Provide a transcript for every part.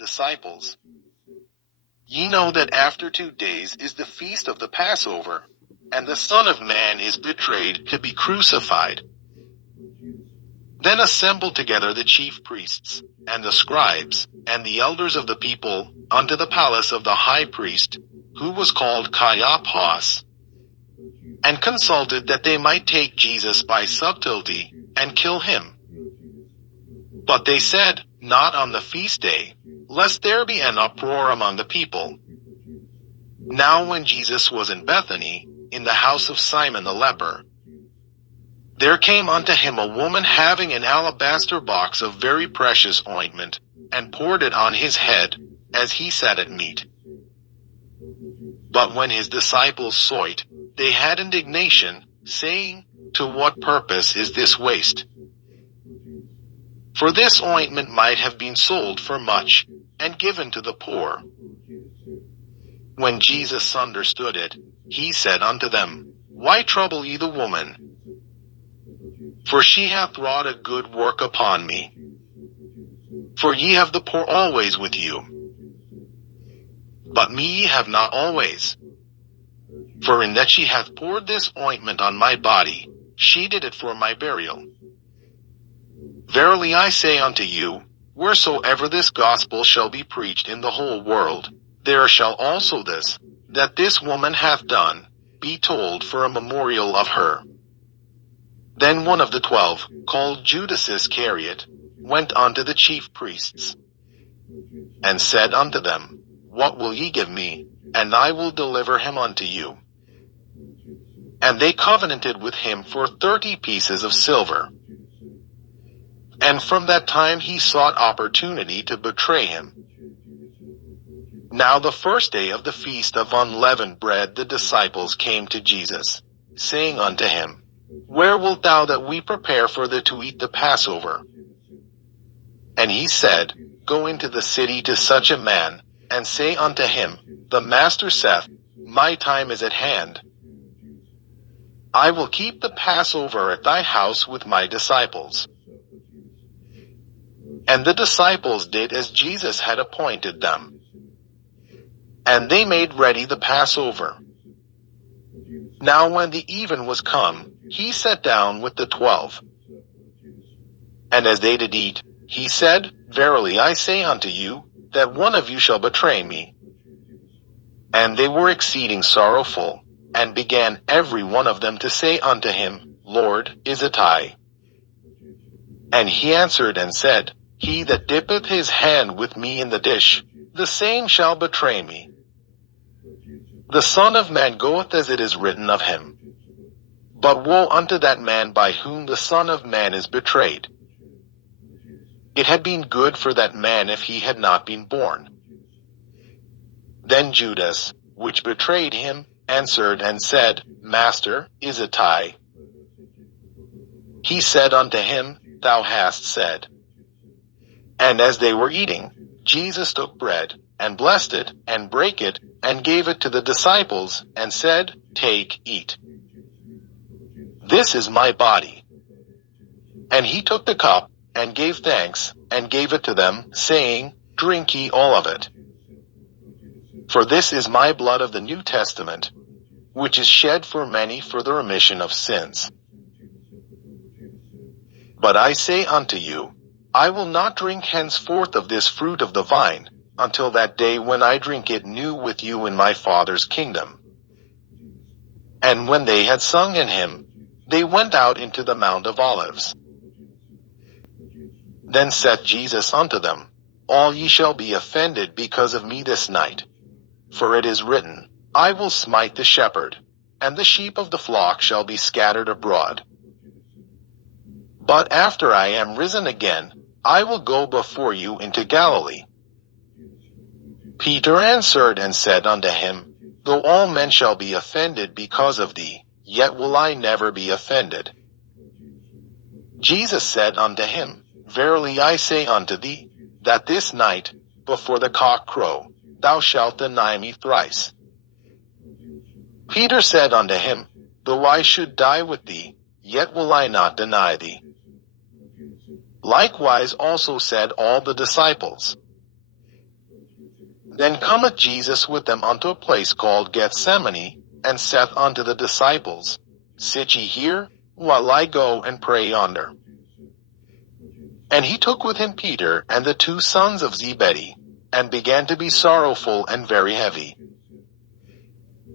disciples, "Ye know that after 2 days is the feast of the Passover, and the Son of Man is betrayed to be crucified." Then assembled together the chief priests, and the scribes, and the elders of the people, unto the palace of the high priest, who was called Caiaphas, and consulted that they might take Jesus by subtlety, and kill him. But they said, Not on the feast day, lest there be an uproar among the people. Now when Jesus was in Bethany, in the house of Simon the leper, there came unto him a woman having an alabaster box of very precious ointment, and poured it on his head, as he sat at meat. But when his disciples saw it, they had indignation, saying, To what purpose is this waste? For this ointment might have been sold for much, and given to the poor. When Jesus understood it, he said unto them, Why trouble ye the woman? For she hath wrought a good work upon me. For ye have the poor always with you, but me ye have not always. For in that she hath poured this ointment on my body, she did it for my burial. Verily I say unto you, wheresoever this gospel shall be preached in the whole world, there shall also this, that this woman hath done, be told for a memorial of her. Then one of the 12, called Judas Iscariot, went unto the chief priests, and said unto them, What will ye give me, and I will deliver him unto you? And they covenanted with him for 30 pieces of silver. And from that time he sought opportunity to betray him. Now the first day of the feast of unleavened bread the disciples came to Jesus, saying unto him, Where wilt thou that we prepare for thee to eat the Passover? And he said, Go into the city to such a man, and say unto him, The Master saith, My time is at hand. I will keep the Passover at thy house with my disciples. And the disciples did as Jesus had appointed them. And they made ready the Passover. Now when the even was come, he sat down with the 12. And as they did eat, he said, Verily I say unto you, that one of you shall betray me. And they were exceeding sorrowful, and began every one of them to say unto him, Lord, is it I? And he answered and said, He that dippeth his hand with me in the dish, the same shall betray me. The Son of Man goeth as it is written of him. But woe unto that man by whom the Son of Man is betrayed. It had been good for that man if he had not been born. Then Judas, which betrayed him, answered and said, Master, is it I? He said unto him, Thou hast said. And as they were eating, Jesus took bread, and blessed it, and brake it, and gave it to the disciples, and said, Take, eat. This is my body. And he took the cup, and gave thanks, and gave it to them, saying, Drink ye all of it. For this is my blood of the New Testament, which is shed for many for the remission of sins. But I say unto you, I will not drink henceforth of this fruit of the vine, until that day when I drink it new with you in my Father's kingdom. And when they had sung an hymn, they went out into the Mount of Olives. Then saith Jesus unto them, All ye shall be offended because of me this night. For it is written, I will smite the shepherd, and the sheep of the flock shall be scattered abroad. But after I am risen again, I will go before you into Galilee. Peter answered and said unto him, Though all men shall be offended because of thee, yet will I never be offended. Jesus said unto him, Verily I say unto thee, that this night, before the cock crow, thou shalt deny me thrice. Peter said unto him, Though I should die with thee, yet will I not deny thee. Likewise also said all the disciples. Then cometh Jesus with them unto a place called Gethsemane, and saith unto the disciples, Sit ye here, while I go and pray yonder. And he took with him Peter and the 2 sons of Zebedee, and began to be sorrowful and very heavy.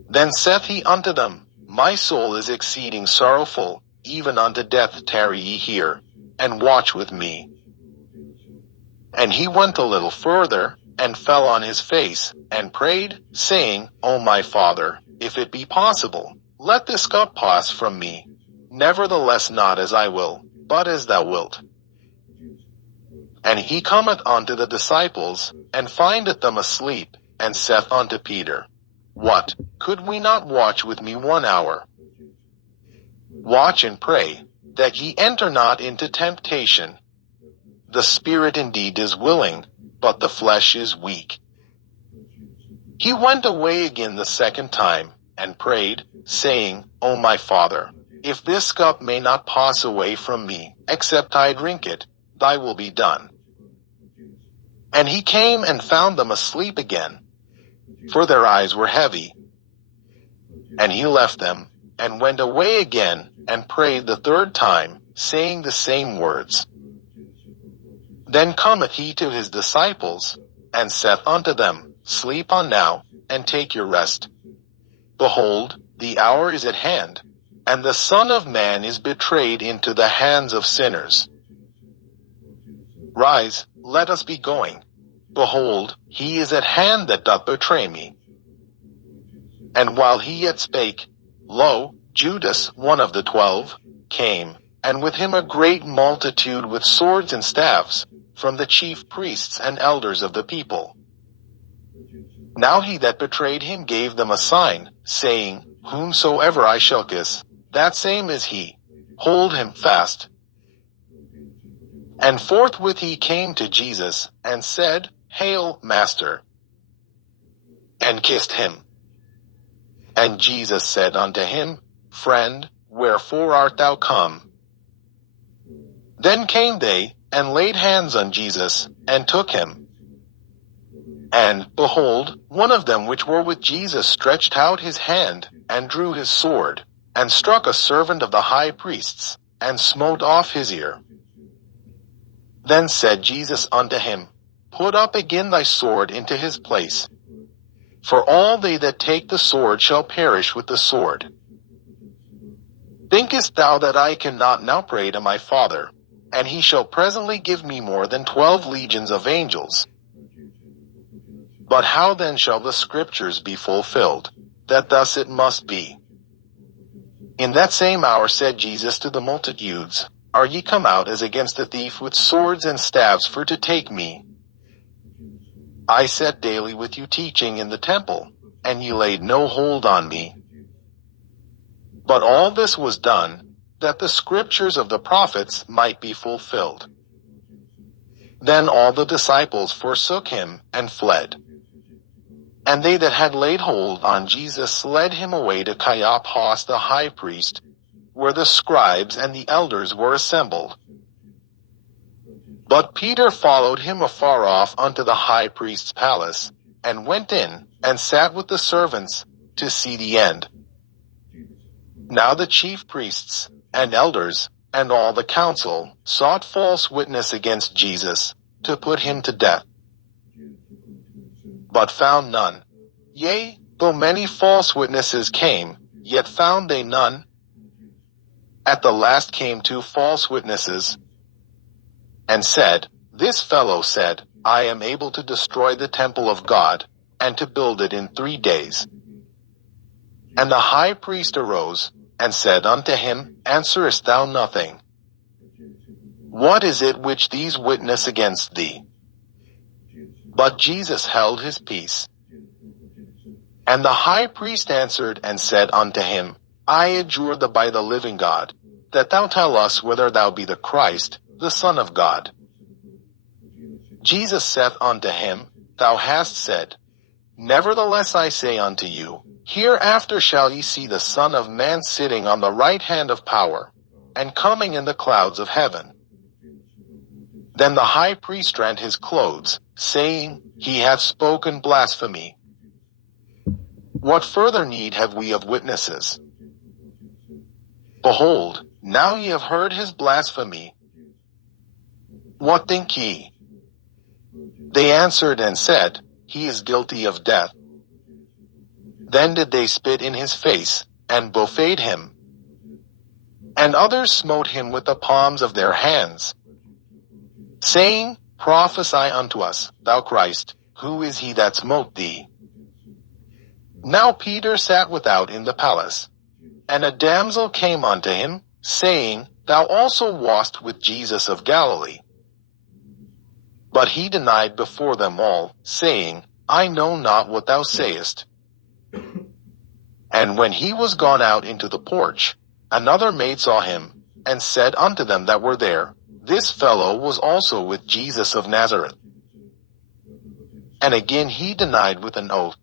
Then saith he unto them, My soul is exceeding sorrowful, even unto death. Tarry ye here, and watch with me. And he went a little further, and fell on his face, and prayed, saying, O my Father, if it be possible, let this cup pass from me. Nevertheless not as I will, but as thou wilt. And he cometh unto the disciples, and findeth them asleep, and saith unto Peter, What, could we not watch with me 1 hour? Watch and pray, that ye enter not into temptation. The spirit indeed is willing, but the flesh is weak. He went away again the 2nd time, and prayed, saying, O my Father, if this cup may not pass away from me, except I drink it, thy will be done. And he came and found them asleep again, for their eyes were heavy. And he left them, and went away again, and prayed the 3rd time, saying the same words. Then cometh he to his disciples, and saith unto them, Sleep on now, and take your rest. Behold, the hour is at hand, and the Son of Man is betrayed into the hands of sinners. Rise, let us be going. Behold, he is at hand that doth betray me. And while he yet spake, lo, Judas, one of the 12, came, and with him a great multitude with swords and staves, from the chief priests and elders of the people. Now he that betrayed him gave them a sign, saying, Whomsoever I shall kiss, that same is he. Hold him fast. And forthwith he came to Jesus, and said, Hail, Master, and kissed him. And Jesus said unto him, Friend, wherefore art thou come? Then came they, and laid hands on Jesus, and took him. And, behold, one of them which were with Jesus stretched out his hand, and drew his sword, and struck a servant of the high priest's, and smote off his ear. Then said Jesus unto him, Put up again thy sword into his place. For all they that take the sword shall perish with the sword. Thinkest thou that I cannot now pray to my Father, and he shall presently give me more than 12 legions of angels? But how then shall the scriptures be fulfilled, that thus it must be? In that same hour said Jesus to the multitudes, Are ye come out as against a thief with swords and staves for to take me? I sat daily with you teaching in the temple, and ye laid no hold on me. But all this was done, that the scriptures of the prophets might be fulfilled. Then all the disciples forsook him, and fled. And they that had laid hold on Jesus led him away to Caiaphas the high priest, where the scribes and the elders were assembled. But Peter followed him afar off unto the high priest's palace, and went in, and sat with the servants, to see the end. Now the chief priests, and elders, and all the council, sought false witness against Jesus, to put him to death. But found none. Yea, though many false witnesses came, yet found they none. At the last came 2 false witnesses, and said, This fellow said, I am able to destroy the temple of God, and to build it in 3 days. And the high priest arose, and said unto him, Answerest thou nothing? What is it which these witness against thee? But Jesus held his peace. And the high priest answered and said unto him, I adjure thee by the living God, that thou tell us whether thou be the Christ, the Son of God. Jesus saith unto him, Thou hast said. Nevertheless I say unto you, hereafter shall ye see the Son of Man sitting on the right hand of power, and coming in the clouds of heaven. Then the high priest rent his clothes, saying, He hath spoken blasphemy. What further need have we of witnesses? Behold, now ye have heard his blasphemy. What think ye? They answered and said, He is guilty of death. Then did they spit in his face, and buffeted him. And others smote him with the palms of their hands, saying, Prophesy unto us, thou Christ, who is he that smote thee? Now Peter sat without in the palace. And a damsel came unto him, saying, Thou also wast with Jesus of Galilee. But he denied before them all, saying, I know not what thou sayest. And when he was gone out into the porch, another maid saw him, and said unto them that were there, This fellow was also with Jesus of Nazareth. And again he denied with an oath,